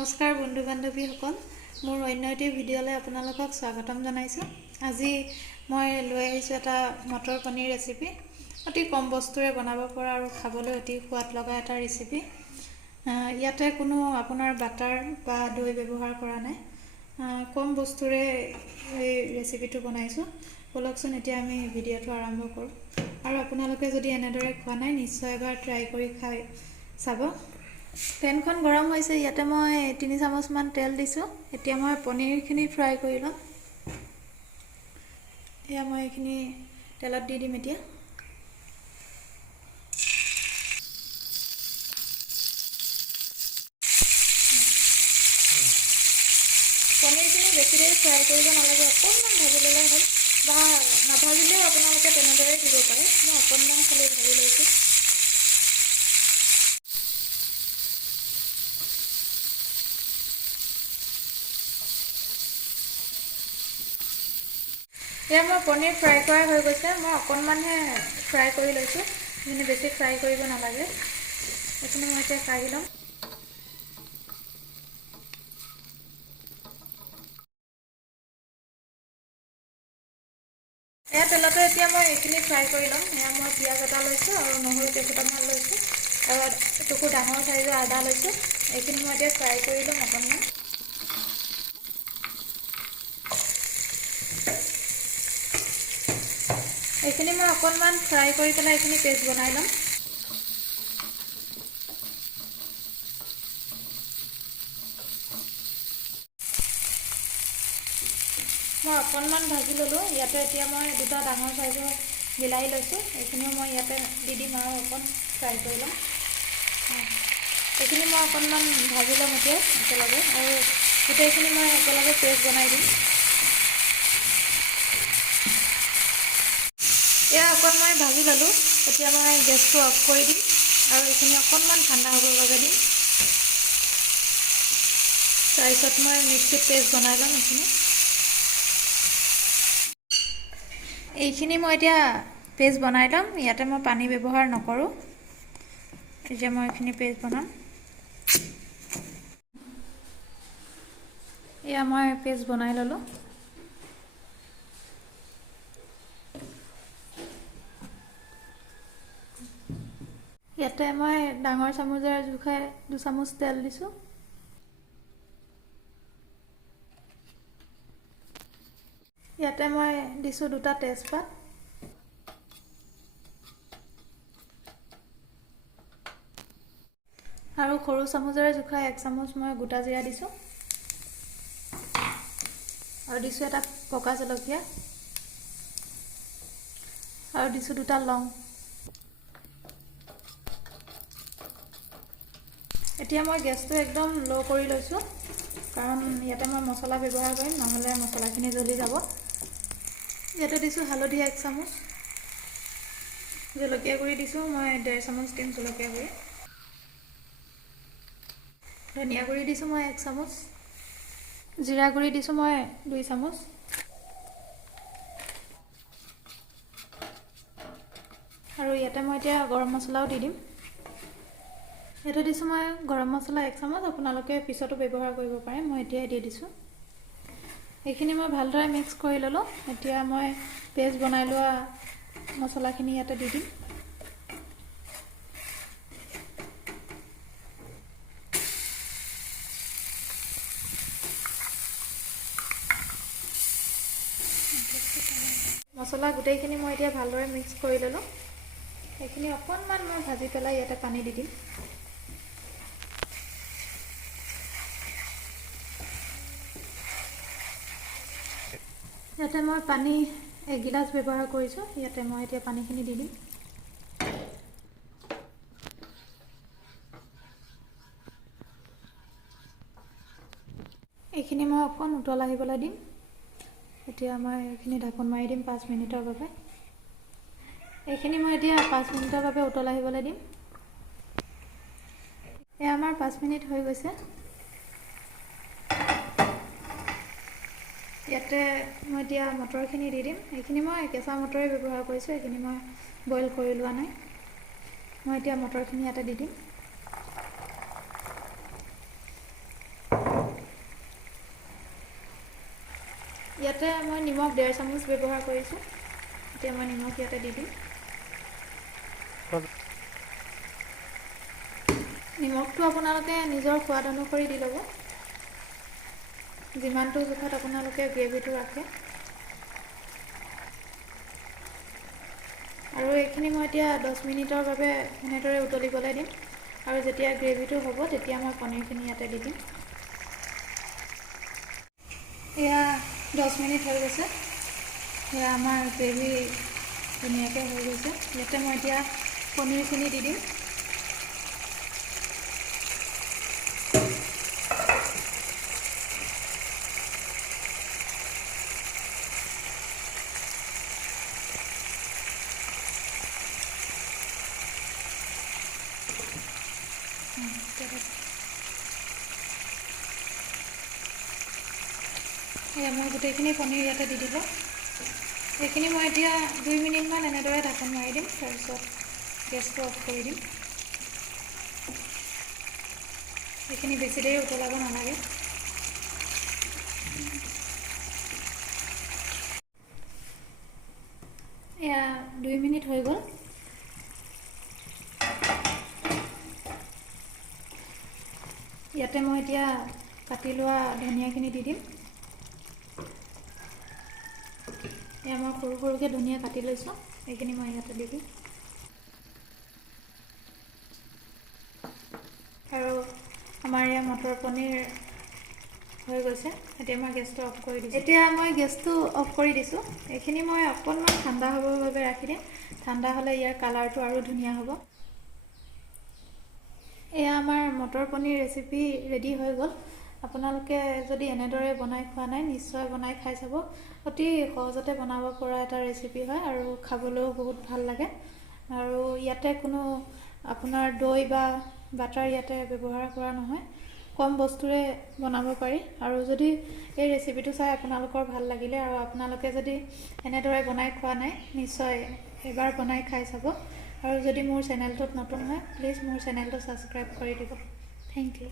নমস্কাৰ বন্ধু বান্ধৱীসকল, মোৰ অন্য এটি ভিডিঅ'লৈ আপোনালোকক স্বাগতম জনাইছোঁ। আজি মই লৈ আহিছোঁ এটা মটৰ পনীৰ ৰেচিপি। অতি কম বস্তুৰে বনাব পৰা আৰু খাবলৈ অতি সোৱাদ লগা এটা ৰেচিপি। ইয়াতে কোনো আপোনাৰ বাটাৰ বা দৈ ব্যৱহাৰ কৰা নাই। কম বস্তুৰে এই ৰেচিপিটো বনাইছোঁ। বলকচোন এতিয়া আমি ভিডিঅ'টো আৰম্ভ কৰোঁ। আৰু আপোনালোকে যদি এনেদৰে খোৱা নাই নিশ্চয় এবাৰ ট্ৰাই কৰি খাই চাব। পেনখন গৰম হৈছে। ইয়াতে মই 3 চামুচমান তেল দিছোঁ। এতিয়া মই পনীৰখিনি ফ্ৰাই কৰি ল'ম। এয়া মই এইখিনি তেলত দি দিম। এতিয়া পনীৰখিনি বেছি দেৰি ফ্ৰাই কৰিব নালাগে, অকণমান ভাজি ল'লে হ'ল, বা নাভাজিলেও আপোনালোকে তেনেদৰে দিব পাৰে। মই অকণমান খালি ভাজি লৈছোঁ। এয়া মই পনীৰ ফ্ৰাই কৰা হৈ গৈছে। মই অকণমানহে ফ্ৰাই কৰি লৈছোঁ, মানে বেছি ফ্ৰাই কৰিব নালাগে। এইখিনি মই এতিয়া কাঢ়ি ল'ম। এয়া তেলতে এতিয়া মই এইখিনি ফ্ৰাই কৰি ল'ম। এয়া মই পিঁয়াজ এটা লৈছোঁ আৰু নহৰু কেইফোটামান লৈছোঁ আৰু এটুকুৰ ডাঙৰ চাইজৰ আদা লৈছোঁ। এইখিনি মই এতিয়া ফ্ৰাই কৰি ল'ম অকণমান। এইখিনি মই অকণমান ফ্ৰাই কৰি পেলাই এইখিনি পেষ্ট বনাই ল'ম। মই অকণমান ভাজি ল'লোঁ। ইয়াতে এতিয়া মই 2টা ডাঙৰ চাইজৰ বিলাহী লৈছোঁ। এইখিনিও মই ইয়াতে দি দিম আৰু অকণ ফ্ৰাই কৰি ল'ম। এইখিনি মই অকণমান ভাজি ল'ম এতিয়া একেলগে, আৰু গোটেইখিনি মই একেলগে পেষ্ট বনাই দিম। এয়া অকণ মই ভাজি ল'লোঁ। এতিয়া মই গেছটো অফ কৰি দিম আৰু এইখিনি অকণমান ঠাণ্ডা হ'বৰ বাবে দিম। তাৰপিছত মই মিক্সিত পেষ্ট বনাই ল'ম। এইখিনি মই এতিয়া পেষ্ট বনাই ল'ম। ইয়াতে মই পানী ব্যৱহাৰ নকৰোঁ। এতিয়া মই এইখিনি পেষ্ট বনাম। এয়া মই পেষ্ট বনাই ল'লোঁ। ইয়াতে মই ডাঙৰ চামুচেৰে জোখাই 2 চামুচ তেল দিছোঁ। ইয়াতে মই দিছোঁ 2টা তেজপাত। আৰু সৰু চামুচেৰে জোখাই 1 চামুচ মই গোটা জিৰা দিছোঁ। আৰু দিছোঁ এটা পকা জলকীয়া, আৰু দিছোঁ 2টা লং। এতিয়া মই গেছটো একদম ল' কৰি লৈছোঁ, কাৰণ ইয়াতে মই মছলা ব্যৱহাৰ কৰিম, নহ'লে মছলাখিনি জ্বলি যাব। ইয়াতে দিছোঁ হালধি 1 চামুচ, জলকীয়া গুড়ি দিছোঁ মই 1.5 চামুচ দিম জলকীয়া গুড়ি, ধনিয়া গুড়ি দিছোঁ মই 1 চামুচ, জিৰা গুড়ি দিছোঁ মই 2 চামুচ, আৰু ইয়াতে মই এতিয়া গৰম মছলাও দি দিম। ইয়াতে দিছোঁ মই গৰম মছলা 1 চামুচ, আপোনালোকে পিছতো ব্যৱহাৰ কৰিব পাৰে, মই এতিয়াই দি দিছোঁ। এইখিনি মই ভালদৰে মিক্স কৰি ল'লোঁ। এতিয়া মই পেষ্ট বনাই লোৱা মছলাখিনি ইয়াতে দি দিম। মছলা গোটেইখিনি মই এতিয়া ভালদৰে মিক্স কৰি ল'লোঁ। এইখিনি অকণমান মই ভাজি পেলাই ইয়াতে পানী দি দিম। ইয়াতে মই পানী 1 গিলাচ ব্যৱহাৰ কৰিছোঁ। ইয়াতে মই এতিয়া পানীখিনি দি দিম। এইখিনি মই অকণ উতল আহিবলৈ দিম। এতিয়া মই এইখিনি ঢাকোন মাৰি দিম 5 মিনিটৰ বাবে। এইখিনি মই এতিয়া 5 মিনিটৰ বাবে উতল আহিবলৈ দিম। এয়া আমাৰ 5 মিনিট হৈ গৈছে। ইয়াতে মই এতিয়া মটৰখিনি দি দিম। এইখিনি মই কেঁচা মটৰে ব্যৱহাৰ কৰিছোঁ, এইখিনি মই বইল কৰি লোৱা নাই। মই এতিয়া মটৰখিনি ইয়াতে দি দিম। ইয়াতে মই নিমখ 1.5 চামুচ ব্যৱহাৰ কৰিছোঁ। এতিয়া মই নিমখ ইয়াতে দি দিম। নিমখটো আপোনালোকে নিজৰ সোৱাদ অনুসৰি দি ল'ব, যিমানটো জোখত আপোনালোকে গ্ৰেভিটো ৰাখে। আৰু এইখিনি মই এতিয়া 10 মিনিটৰ বাবে এনেদৰে উতলিবলৈ দিম, আৰু যেতিয়া গ্ৰেভিটো হ'ব তেতিয়া মই পনীৰখিনি ইয়াতে দি দিম। এয়া 10 মিনিট হৈ গৈছে। এয়া আমাৰ গ্ৰেভি ধুনীয়াকৈ হৈ গৈছে। ইয়াতে মই এতিয়া পনীৰখিনি দি দিম। এয়া মই গোটেইখিনি পনীৰ ইয়াতে দি দিলোঁ। এইখিনি মই এতিয়া 2 মিনিটমান এনেদৰে ঢাকোন মাৰি দিম, তাৰপিছত গেছটো অফ কৰি দিম। এইখিনি বেছি দেৰি উতলাব নালাগে। এয়া 2 মিনিট হৈ গ'ল। ইয়াতে মই এতিয়া কাটি লোৱা ধনিয়াখিনি দি দিম। এয়া মই সৰু সৰুকৈ ধনিয়া কাটি লৈছোঁ, এইখিনি মই ইয়াতে দি দিম। আৰু আমাৰ এয়া মটৰ পনীৰ হৈ গৈছে। এতিয়া মই গেছটো অফ কৰি দিছোঁ। এইখিনি মই অকণমান ঠাণ্ডা হ'বৰ বাবে ৰাখি দিম। ঠাণ্ডা হ'লে ইয়াৰ কালাৰটো আৰু ধুনীয়া হ'ব। এয়া আমাৰ মটৰ পনীৰ ৰেচিপি ৰেডি হৈ গ'ল। আপোনালোকে যদি এনেদৰে বনাই খোৱা নাই, নিশ্চয় বনাই খাই চাব। অতি সহজতে বনাব পৰা এটা ৰেচিপি হয়, আৰু খাবলৈও বহুত ভাল লাগে। আৰু ইয়াতে কোনো আপোনাৰ দৈ বা বাটাৰ ইয়াতে ব্যৱহাৰ কৰা নহয়। কম বস্তুৰে বনাব পাৰি। আৰু যদি এই ৰেচিপিটো চাই আপোনালোকৰ ভাল লাগিলে, আৰু আপোনালোকে যদি এনেদৰে বনাই খোৱা নাই, নিশ্চয় এবাৰ বনাই খাই চাব। আৰু যদি মোৰ চেনেলটোত নতুন হয়, প্লিজ মোৰ চেনেলটো ছাবস্ক্ৰাইব কৰি দিব। Thank U.